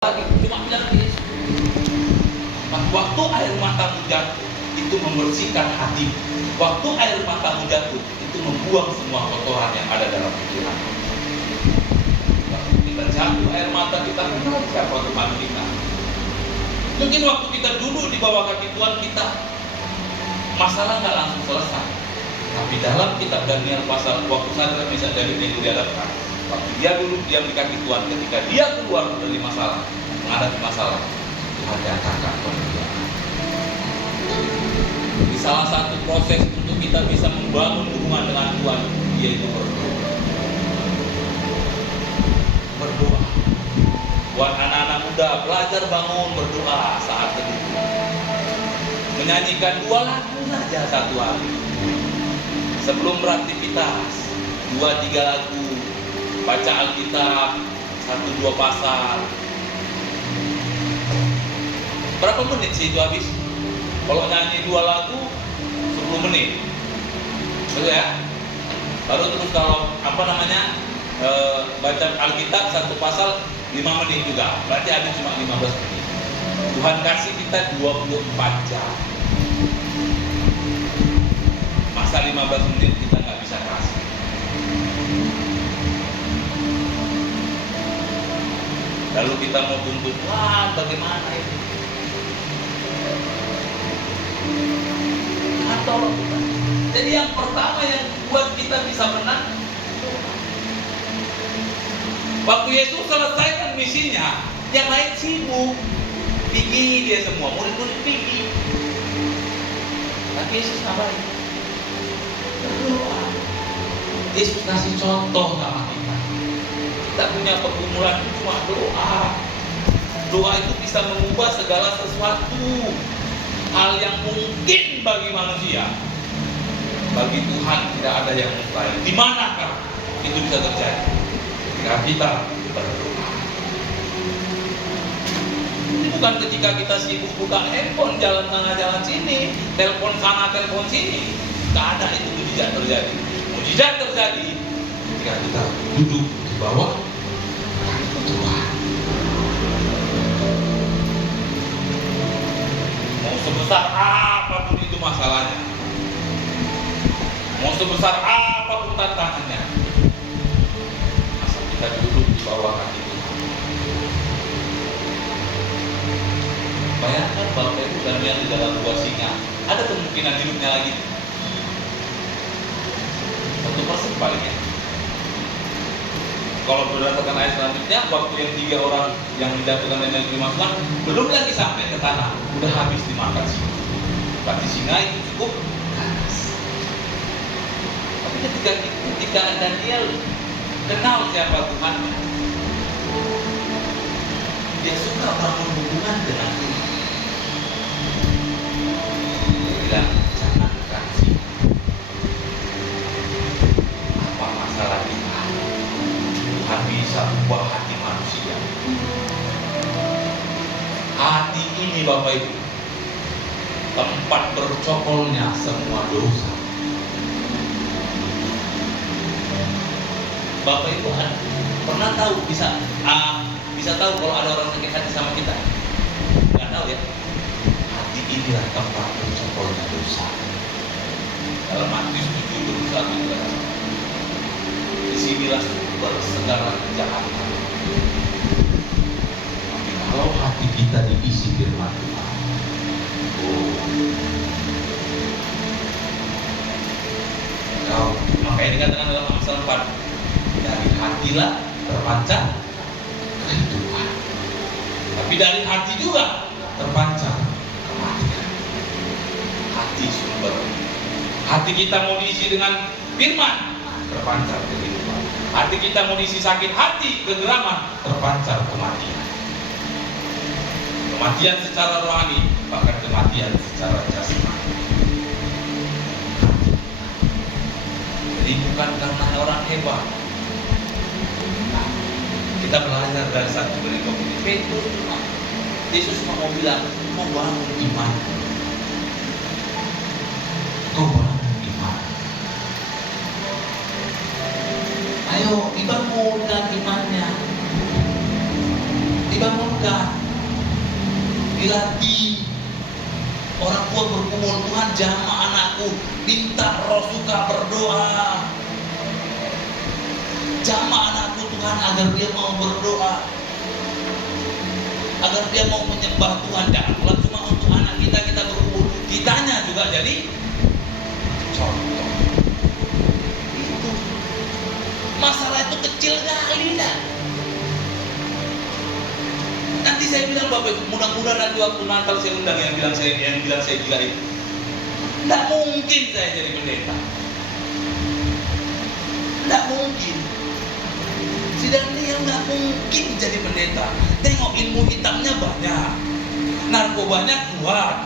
lagi, cuma bilang Yesus. Waktu air matamu jatuh, itu membersihkan hati. Waktu air matamu jatuh, itu membuang semua kotoran yang ada dalam pikiran. Waktu kita jatuh air mata, kita kenal siapa Tuhan kita. Mungkin waktu kita duduk di bawah kaki Tuhan kita, masalah nggak langsung selesai. Tapi dalam kitab Daniel pasal waktu Sadrak Mesak dan Abednego dihadapkan, waktu dia duduk diam di kaki Tuhan, ketika dia keluar dari masalah, menghadapi masalah, Tuhan nyatakan kemuliaan. Jadi salah satu proses untuk kita bisa membangun hubungan dengan Tuhan, yaitu berdoa. Berdoa. Buat anak-anak muda, belajar bangun berdoa saat teduh. Menyanyikan 2 lagu saja satu hari. Sebelum beraktivitas, 2-3 lagu, baca Alkitab 1-2 pasal. Berapa menit sih itu habis? Kalau nyanyi 2 lagu 10 menit, betul ya? Baru terus kalau baca Alkitab 1 pasal 5 menit juga, berarti habis cuma 15 menit. Tuhan kasih kita 24 jam. Masa 15 menit kita nggak bisa kasih. Lalu kita mau tuntut, wah bagaimana ini? Tolong Tuhan. Jadi yang pertama yang buat kita bisa menang, waktu Yesus selesaikan misinya, yang lain sibuk, pergi dia semua, murid-murid pergi. Tapi Yesus ngapain? Berdoa. Yesus kasih contoh sama kita. Kita punya pergumulan cuma doa. Doa itu bisa mengubah segala sesuatu. Hal yang mungkin bagi manusia, bagi Tuhan tidak ada yang mustahil. Di manakah itu bisa terjadi? Ketika kita berdoa. Ini bukan ketika kita sibuk buka handphone jalan sana jalan sini, telepon sana telepon sini. Tidak ada itu mujizat terjadi. Mujizat terjadi ketika kita duduk di bawah Tuhan. Mau sebesar apapun itu masalahnya, mau sebesar apapun tantangannya, asal kita duduk di bawah kaki Tuhan. Bayangkan Bapak Ibu Daniel di dalam gua singa, ada kemungkinan hidupnya lagi 1% paling ya. Kalau berdasarkan ayat selanjutnya, waktu yang 3 orang yang dijatuhkan Daniel dimasukkan, belum lagi sampai ke tanah, udah habis dimakan singa. Berarti singa itu cukup ganas. Tapi ketika Daniel kenal siapa Tuhan, dia suka bangun hubungan dengan Tuhan. Dia bilang, jangan kasih. Apa masalah kita? Tuhan bisa ubah hati manusia. Hati ini Bapak Ibu, tempat bercokolnya semua dosa. Bapak Ibu pernah tahu bisa tahu kalau ada orang sakit hati sama kita? Nggak tahu ya. Hati inilah tempat bercokolnya dosa. Dalam Matius 7:1. Disinilah sumber segala kejahatan. Tapi kalau hati kita diisi firman Tuhan, makanya dikatakan dalam Amsal 4, dari hatilah terpancar kehidupan. Tapi dari hati juga terpancar kematian. Hati sumber. Hati kita mau diisi dengan firman, terpancar kehidupan. Hati kita mau diisi sakit hati, kegeraman, terpancar kematian. Kematian secara rohani, bahkan kematian secara jasmani. Jadi bukan karena orang hebat. Nah, kita belajar dari satu berikut ini. Petrus, Yesus mau bilang, mau bangun iman. Kau bangun iman. Ayo dibangun dengan imannya, dibangun diajarkan, dilatih. Orang tua berkumpul, Tuhan jamah anakku, minta roh suka berdoa. Jamah anakku Tuhan agar dia mau berdoa, agar dia mau menyembah Tuhan. Janganlah cuma untuk anak kita berkumpul, kitanya juga jadi contoh. Itu masalah itu kecil kali lah. Nanti saya bilang Bapak Ibu, mudah-mudahan nanti waktu Natal saya undang yang bilang saya gila itu. Tidak mungkin saya jadi pendeta. Tidak mungkin. Si Daniel nggak mungkin jadi pendeta. Tengok ilmu hitamnya banyak, narkobanya kuat,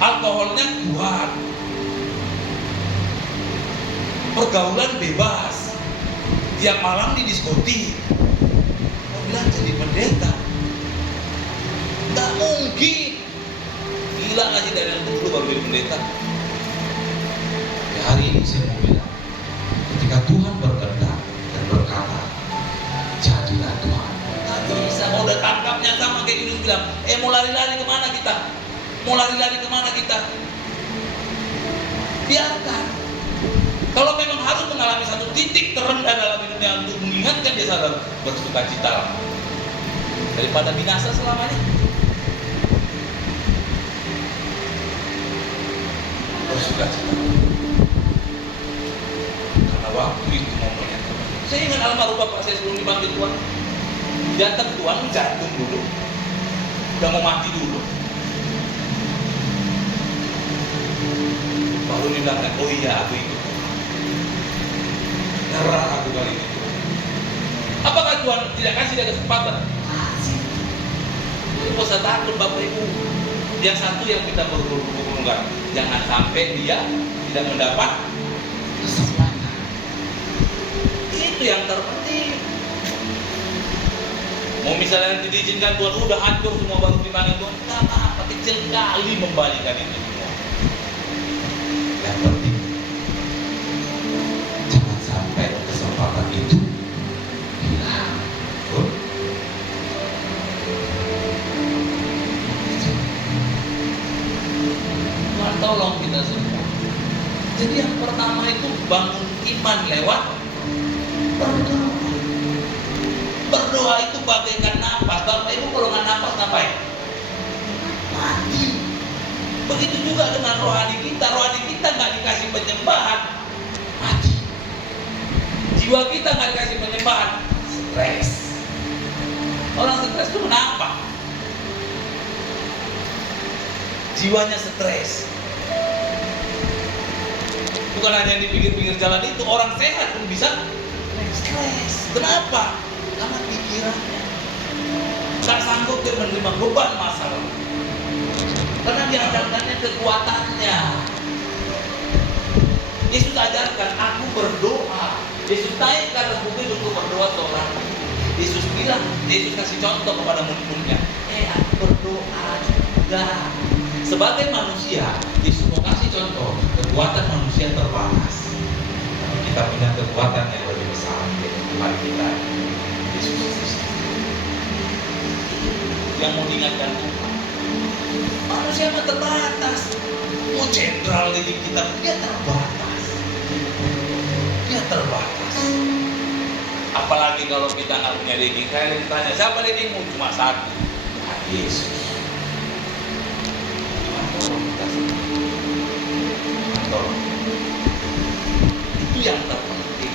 alkoholnya kuat, pergaulan bebas, tiap malam di diskotik. Mau bilang jadi pendeta? Nggak mungkin. Gila aja dari yang dulu baru jadi pendeta. Ya, hari ini saya mau bilang, ketika Tuhan berkehendak dan berkata, jadilah Tuhan. Nggak bisa. Mau udah tangkapnya sama kayak Yunus bilang, mau lari-lari kemana kita? Mau lari-lari kemana kita? Biarkan. Kalau memang harus mengalami satu titik terendah dalam hidupnya untuk mengingatkan dia sadar, bersukacita daripada binasa selamanya. Bersukacita. Karena waktu itu momennya. Saya ingat almarhum bapak saya sebelum dipanggil Tuhan, datang Tuhan jantung dulu, udah mau mati dulu. Baru dibilang, oh iya aku ikut. Nyerah aku kali itu. Apakah Tuhan tidak kasih dia kesempatan? Kasih. Tidak usah takut Bapak Ibu. Yang satu yang kita berhubungan, jangan sampai dia tidak mendapat kesempatan. Itu yang terpenting. Mau misalnya nanti diizinkan Tuhan, udah hancur semua baru dipanggil Tuhan, tidak apa-apa, kecil kali membalikan itu semua. Yang penting, jangan sampai kesempatan itu hilang. Tuhan tolong kita semua. Jadi yang pertama itu bangun iman lewat berdoa. Berdoa itu bagaikan napas. Bapak Ibu kalau nggak napas ngapain? Mati. Begitu juga dengan rohani kita. Rohani kita nggak dikasih penyembahan, mati. Jiwa kita nggak dikasih penyembahan, stres. Orang stres itu kenapa? Jiwanya stres. Bukan hanya di pinggir-pinggir jalan itu, orang sehat pun bisa stres. Kenapa? Karena pikirannya tak sanggup dia menerima beban masalah. Karena diandalkannya kekuatannya. Yesus ajarkan, aku berdoa. Yesus naik ke atas bukit untuk berdoa seorang. Yesus bilang, Yesus kasih contoh kepada murid-muridnya, aku berdoa juga. Sebagai manusia, Yesus mau kasih contoh, kekuatan manusia terbatas. Tapi kita punya kekuatan yang lebih besar, yaitu Tuhan kita, Yesus Kristus. Yang mau diingatkan Tuhan, manusia mah terbatas. Mau jenderal di kita, dia terbatas. Dia terbatas. Apalagi kalau kita nggak punya daging. Saya ditanya, siapa dagingmu? Cuma satu, Tuhan Yesus. Tolong. Itu yang terpenting.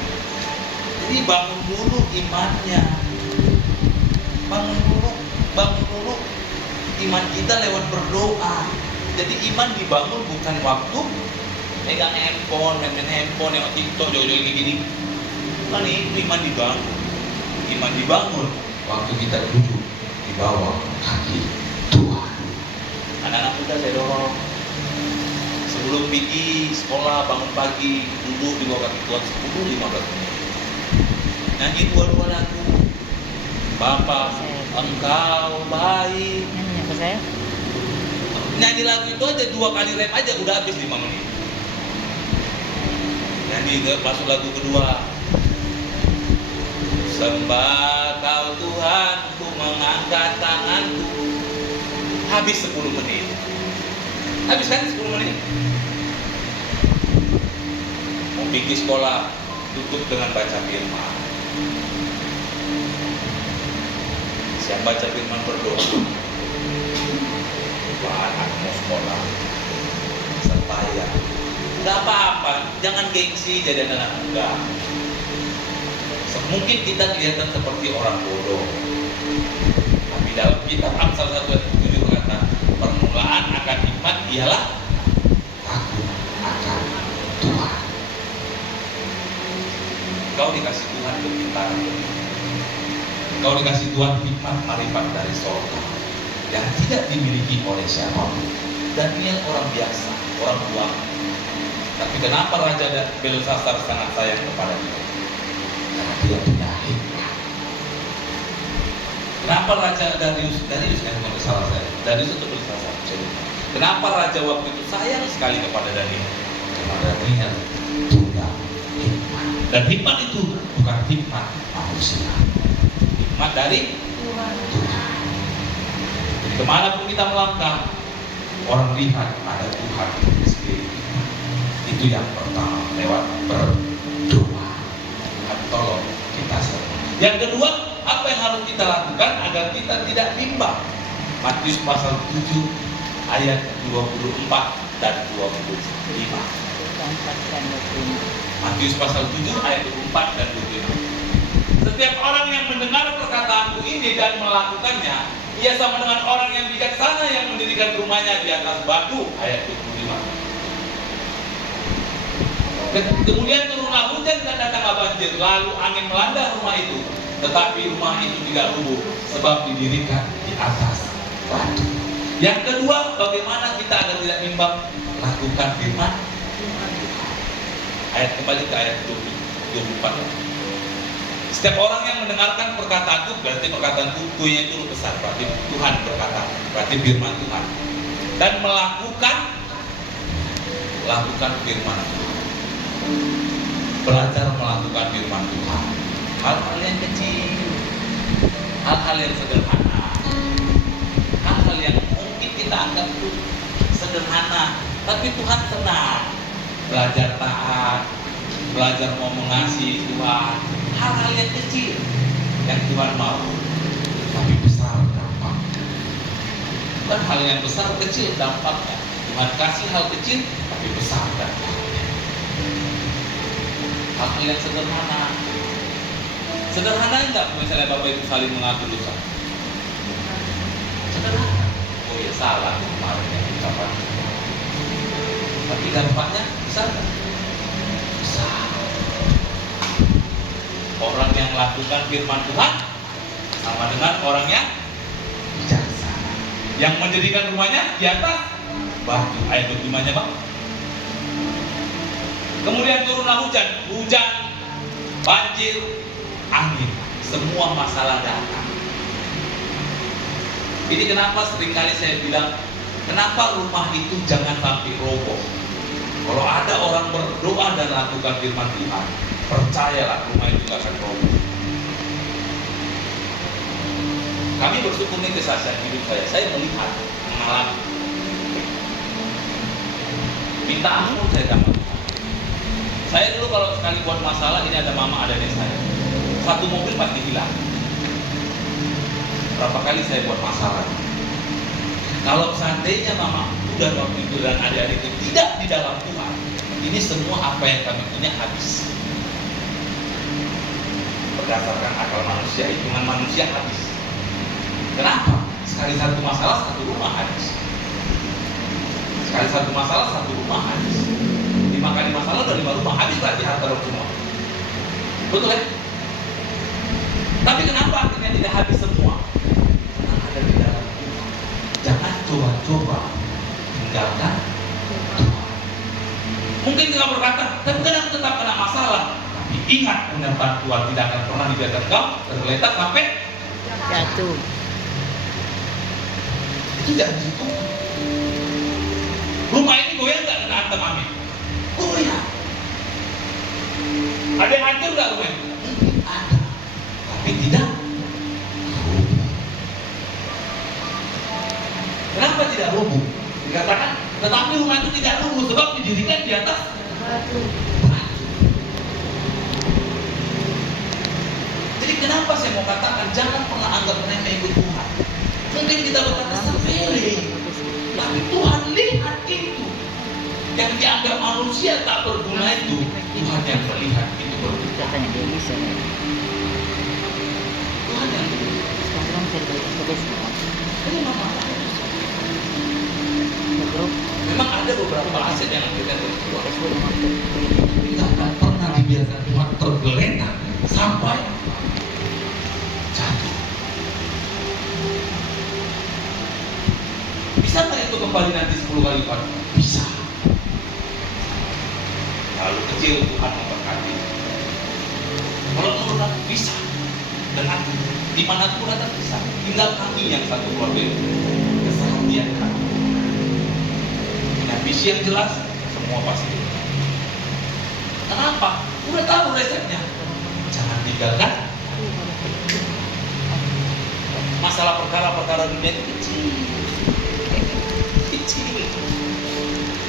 Jadi bangun dulu imannya. Bangun dulu iman kita lewat berdoa. Jadi iman dibangun bukan waktu pegang handphone, main handphone, nengok TikTok, jojo gini. Bukan itu iman dibangun. Iman dibangun waktu kita duduk di bawah kaki Tuhan. Anak-anak muda saya dorong, sebelum pergi sekolah, bangun pagi, duduk di bawah kaki Tuhan 10-15 menit. Nyanyi dua-dua lagu. Bapak, Engkau baik. Nyanyi apa saya? Nyanyi lagu itu aja 2 kali rap aja udah habis 5 menit. Nyanyi masuk lagu kedua. Sembah Kau Tuhan, ku mengangkat tanganku. Habis 10 menit. Habis kan 10 menit. Mau pergi sekolah, tutup dengan baca firman. Siang baca firman, berdoa. Tuhan, aku mau sekolah. Supaya nggak apa-apa, jangan gengsi jadi anak muda. Mungkin kita kelihatan seperti orang bodoh, tapi dalam kitab Amsal 1 ayat 7 berkata, permulaan akan hikmat ialah takut akan Tuhan. Kau dikasih Tuhan kepintaran, kau dikasih Tuhan hikmat marifat dari sorga yang tidak dimiliki oleh siapapun. Daniel orang biasa, orang tua. Tapi kenapa Raja Belsasar sangat sayang kepada dia? Karena dia punya hikmat. Kenapa Raja Darius yang salah saya, Darius itu Belsasar. Kenapa Raja waktu itu sayang sekali kepada Daniel? Karena Daniel punya hikmat. Dan hikmat itu bukan hikmat manusia, hikmat dari Tuhan. Jadi kemanapun kita melangkah, orang lihat ada Tuhan di sekeliling. Itu yang pertama, lewat berdoa. Tuhan tolong kita semua. Yang kedua, apa yang harus kita lakukan agar kita tidak bimbang? Matius pasal 7 ayat 24 dan 25. Matius pasal 7 ayat 24 dan 25. Setiap orang yang mendengar perkataanku ini dan melakukannya, ia sama dengan orang yang bijaksana yang mendirikan rumahnya di atas batu. Ayat 25. Kemudian turunlah hujan dan datanglah banjir, lalu angin melanda rumah itu, tetapi rumah itu tidak rubuh sebab didirikan di atas batu. Yang kedua, bagaimana kita agar tidak bimbang? Lakukan firman Tuhan. Ayat kembali ke ayat 24. Setiap orang yang mendengarkan perkataanku, berarti perkataanku kuenya itu besar, berarti Tuhan berkata, berarti firman Tuhan, dan lakukan firman Tuhan. Belajar melakukan firman Tuhan. Hal-hal yang kecil, hal-hal yang sederhana, hal-hal yang mungkin kita anggap itu sederhana, tapi Tuhan senang. Belajar taat, belajar mau mengasihi Tuhan, hal-hal yang kecil yang Tuhan mau, tapi besar dampaknya. Bukan hal yang besar kecil dampaknya. Tuhan kasih hal kecil tapi besar dampaknya. Hal-hal yang sederhana. Sederhana enggak misalnya Bapak Ibu saling mengaku dosa? Sederhana. Oh ya salah kemarin yang ucapan. Tapi dampaknya besar kan? Besar. Orang yang lakukan firman Tuhan sama dengan orang yang bijaksana, yang mendirikan rumahnya di atas batu. Ayat 25-nya Pak. Kemudian turunlah hujan, banjir, angin, semua masalah datang. Ini kenapa seringkali saya bilang, kenapa rumah itu jangan sampai roboh. Kalau ada orang berdoa dan lakukan firman Tuhan, percayalah rumah itu akan roboh. Kami bersyukur nih kesaksian hidup saya melihat, mengalami. Minta ampun saya dapat. Saya dulu kalau sekali buat masalah, ini ada mama, ada nenek saya. Satu mobil pasti hilang. Berapa kali saya buat masalah. Kalau seandainya mama dan waktu itu dan adik-adik itu tidak di dalam Tuhan, ini semua apa yang kami punya habis. Berdasarkan akal manusia, hitungan manusia habis. Kenapa? Sekali satu masalah, satu rumah habis. Sekali satu masalah, satu rumah habis. 5 kali masalah udah 5 rumah habis, berarti harta roh semua. Betul kan? Tapi kenapa akhirnya tidak habis semua? Karena ada di dalam Tuhan. Jangan coba-coba tinggalkan Tuhan. Mungkin kita berkata, tapi kadang tetap kena masalah. Tapi ingat, penyertaan Tuhan tidak akan pernah dibiarkan kau tergeletak sampai jatuh. Itu janji Tuhan. Rumah ini goyang nggak kena hantam angin? Goyang. Ada yang hancur nggak rumah? Ada, tapi tidak rubuh. Kenapa tidak rubuh? Dikatakan, tetapi rumah itu tidak rubuh sebab didirikan di atas batu. Jadi kenapa saya mau katakan jangan pernah anggap remeh itu Tuhan. Mungkin kita berkata sepele, tapi Tuhan lihat itu. Yang dianggap manusia tak berguna itu, Tuhan yang melihat itu berguna. Katanya dia bisa. Tuhan yang melihat. Sekarang saya beli Ini memang ada beberapa aset yang kita terjual. Kita tak pernah dibiarkan Tuhan tergeletak sampai jatuh. Bisa nggak itu kembali nanti 10 kali lipat? Bisa. Lalu kecil Tuhan memberkati. Kalau menurut aku bisa. Dan aku dimanapun ada bisa. Tinggal kami yang satu keluarga itu kesehatian kami. Dengan visi yang jelas, semua pasti. Kenapa? Udah tahu resepnya. Jangan tinggalkan. Masalah perkara-perkara dunia itu kecil.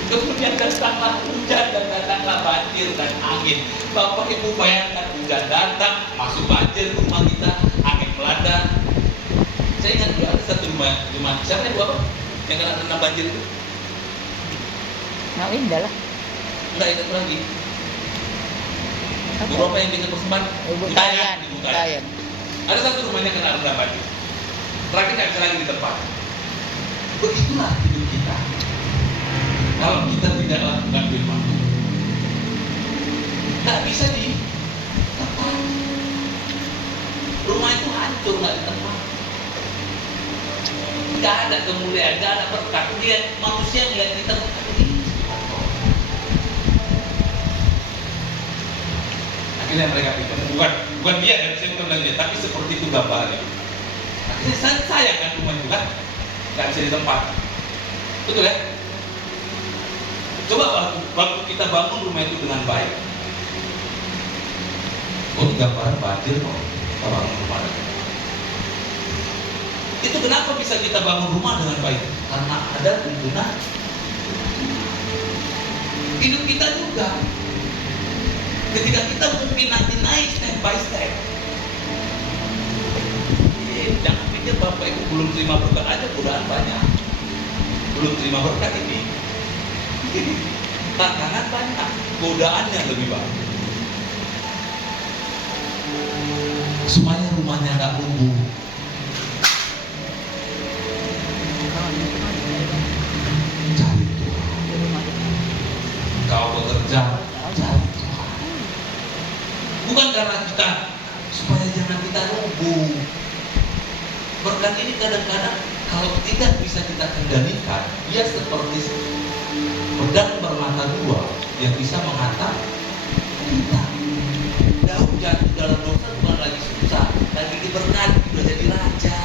Kemudian datanglah hujan dan datanglah banjir dan angin. Bapak Ibu bayangkan hujan datang, masuk banjir rumah kita, angin melanda. Saya ingat dulu ada satu rumah siapa itu apa? Yang kena banjir itu? Nah, indah lah. Enggak ingat lagi. Beberapa yang bikin persembahan. Ibu Tayan. Ada satu rumahnya kena banjir. Terakhir nggak bisa lagi di tempat. Begitulah hidup kita. Kalau kita tidak lakukan firman Tuhan, nggak bisa di tempat. Rumah itu hancur nggak di tempat. Nggak ada kemuliaan, nggak ada berkat. Lihat manusia melihat kita akhirnya mereka pikir bukan dia dan saya bukan dia, tapi seperti itu gambarnya. Akhirnya sayang kan rumah itu kan nggak bisa di tempat. Betul ya? Coba waktu kita bangun rumah itu dengan baik. Oh, gambaran banjir kok kita bangun rumah. Itu kenapa bisa kita bangun rumah dengan baik? Karena ada tuntunan hidup kita juga. Ketika kita mungkin nanti naik step by step. Jangan pikir Bapak Ibu belum terima berkat aja, godaan banyak. Belum terima berkat ini. Tantangan banyak, godaan yang lebih banyak. Supaya rumahnya nggak rubuh. Cari Tuhan. Kau bekerja, cari Tuhan. Bukan karena kita, supaya jangan kita rubuh. Berkat ini kadang-kadang kalau tidak bisa kita kendalikan, dia seperti pedang bermata dua yang bisa menghantam kita. Daud jatuh dalam dosa bukan lagi susah, lagi diberkati, sudah jadi raja.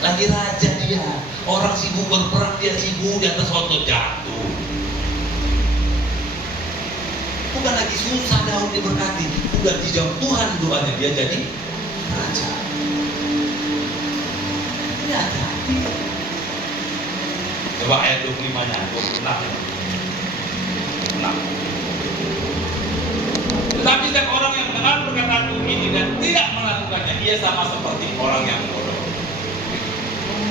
Lagi raja dia. Orang sibuk berperang, dia sibuk di atas otot jatuh. Bukan lagi susah Daud diberkati, bukan dijawab Tuhan doanya, dia jadi raja. Ini hati-hati. Coba ayat 25-nya, 26. Tetapi setiap orang yang mendengar perkataanku ini dan tidak melakukannya, dia sama seperti orang yang bodoh.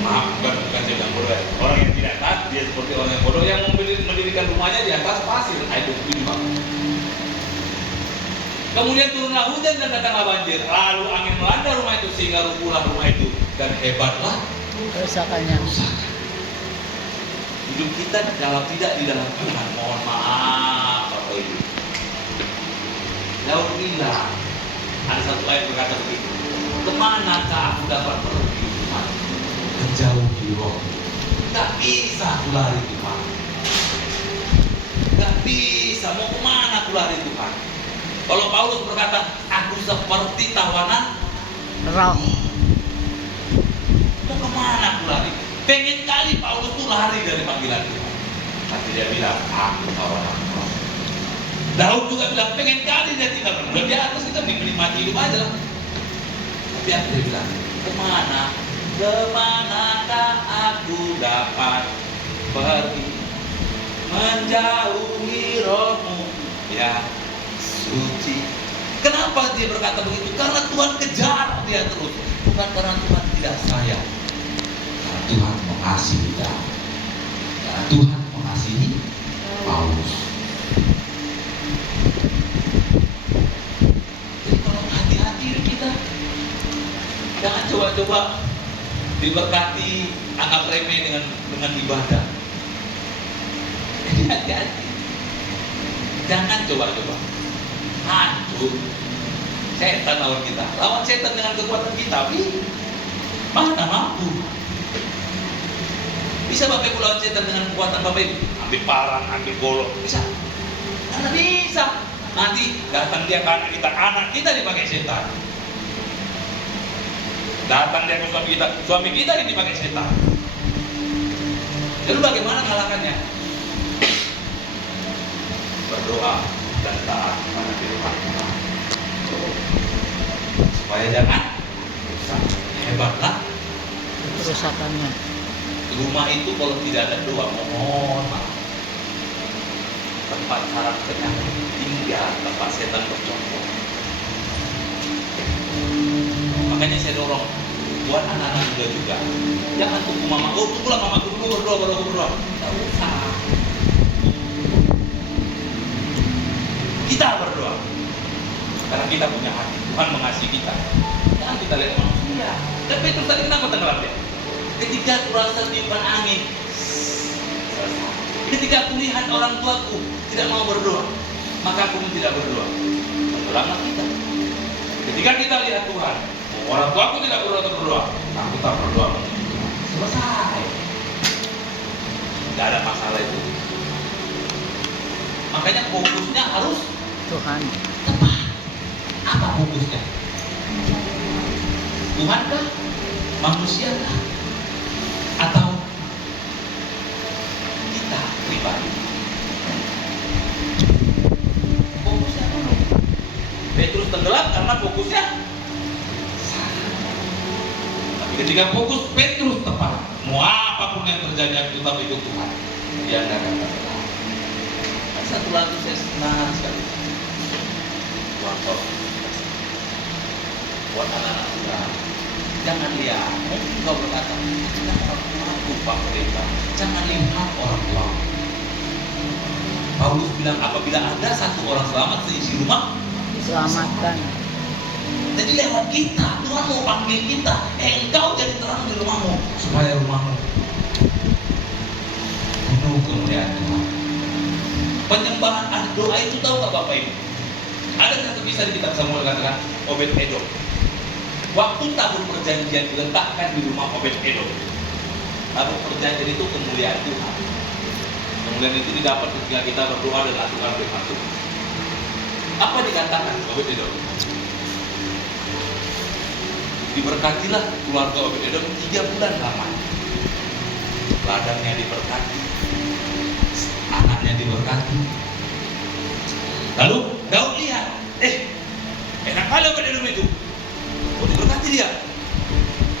Maaf, bukan saya bilang bodoh ya. Orang yang tidak taat, dia seperti orang yang bodoh yang mendirikan rumahnya di atas pasir. Ayat 25. Kemudian turunlah hujan dan datanglah banjir. Lalu angin melanda rumah itu sehingga rubuhlah rumah itu. Dan hebatlah kerusakannya. Hidup kita kalau tidak di dalam Tuhan, mohon maaf Bapak Ibu. Daud bilang, ada satu ayat berkata begitu, kemanakah aku dapat pergi Tuhan? Menjauh di roh. Gak bisa aku lari Tuhan. Gak bisa, mau kemana aku lari Tuhan? Kalau Paulus berkata, aku seperti tawanan roh. Mau kemana aku lari? Pengen kali Paulus tuh lari dari panggilan Tuhan. Tapi dia bilang, aku tawanan roh. Daud juga bilang, pengen kali dia tinggal berdua di atas, kita menikmati hidup aja lah. Tapi akhirnya dia bilang, kemanakah aku aku dapat pergi menjauhi rohmu ya suci. Kenapa dia berkata begitu? Karena Tuhan kejar dia terus, bukan karena Tuhan tidak sayang. Karena Tuhan mengasihi dia. Karena Tuhan mengasihi Paulus. Jadi kalau hati-hati kita, jangan coba-coba diberkati anggap remeh dengan ibadah. Jadi hati-hati. Jangan coba-coba. Hancur. Setan lawan kita. Lawan setan dengan kekuatan kita. Mana mampu? Bisa Bapak Ibu lawan setan dengan kekuatan Bapak Ibu? Ambil parang, ambil golok. Bisa? Karena bisa. Nanti datang dia ke anak kita dipakai setan. Datang dia ke suami kita ini dipakai setan. Lalu bagaimana mengalahkannya? Berdoa dan taat pada firman Tuhan. Supaya jangan rusak. Hebatlah Kerusakannya. rumah itu kalau tidak ada doa, mohon maaf. Tempat sarang penyakit tinggal, tempat setan bercokol. Makanya saya dorong buat anak-anak muda juga. Jangan tunggu mama, tunggulah mama dulu berdoa, baru aku berdoa. Tidak usah. Kita berdoa. Karena kita punya hati, Tuhan mengasihi kita. Jangan kita lihat manusia. Dan Petrus tadi kenapa tenggelam dia? Ketika aku rasa tiupan angin, ketika aku lihat orang tuaku tidak mau berdoa, maka aku pun tidak berdoa. Tenggelamlah kita. Ketika kita lihat Tuhan, orang tuaku tidak berdoa, aku tak berdoa. Selesai. Tidak ada masalah itu. Makanya fokusnya harus Tuhan. tepat. Apa fokusnya? Tuhan kah? Manusia kah? Atau kita pribadi? Fokusnya dulu. Petrus tenggelam karena fokusnya salah. Tapi ketika fokus Petrus tepat, mau apapun yang terjadi aku tetap ikut Tuhan. Dia tidak akan terjadi. Satu lagu saya senang sekali. Buat anak-anak muda, jangan lihat. Mungkin kau berkata, jangan aku Pak Pendeta, jangan lihat orang tua. Paulus bilang apabila ada satu orang selamat seisi rumah, Selamatkan. jadi lewat kita, Tuhan mau panggil kita. Engkau jadi terang di rumahmu, supaya rumahmu penuh kemuliaan Tuhan. Penyembahan doa itu tahu nggak Bapak Ibu? Ada satu kisah di kitab Samuel katakan Obed Edom. Waktu tabur perjanjian diletakkan di rumah Obed Edom. Tabur perjanjian itu kemuliaan Tuhan. Kemuliaan itu didapat ketika kita berdoa dan lakukan firman Tuhan. Apa dikatakan Obed Edom? Diberkatilah keluarga Obed Edom 3 bulan lamanya. Ladangnya diberkati, anaknya diberkati. Lalu Daud lihat, enak kali Obed Edom itu. Oh, diberkati dia.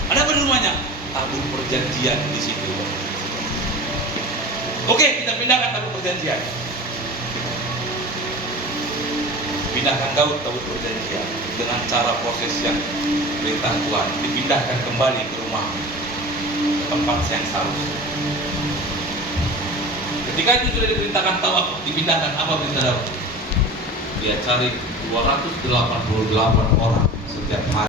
Ada apa di rumahnya? Tabur perjanjian di situ. Oke, kita pindahkan tabur perjanjian. Pindahkan Daud tabur perjanjian dengan cara proses yang perintah Tuhan. Dipindahkan kembali ke rumah, ke tempat yang seharusnya. Ketika itu sudah diperintahkan Tawaf, dipindahkan apa perintah Daud? Dia cari 288 orang setiap hari.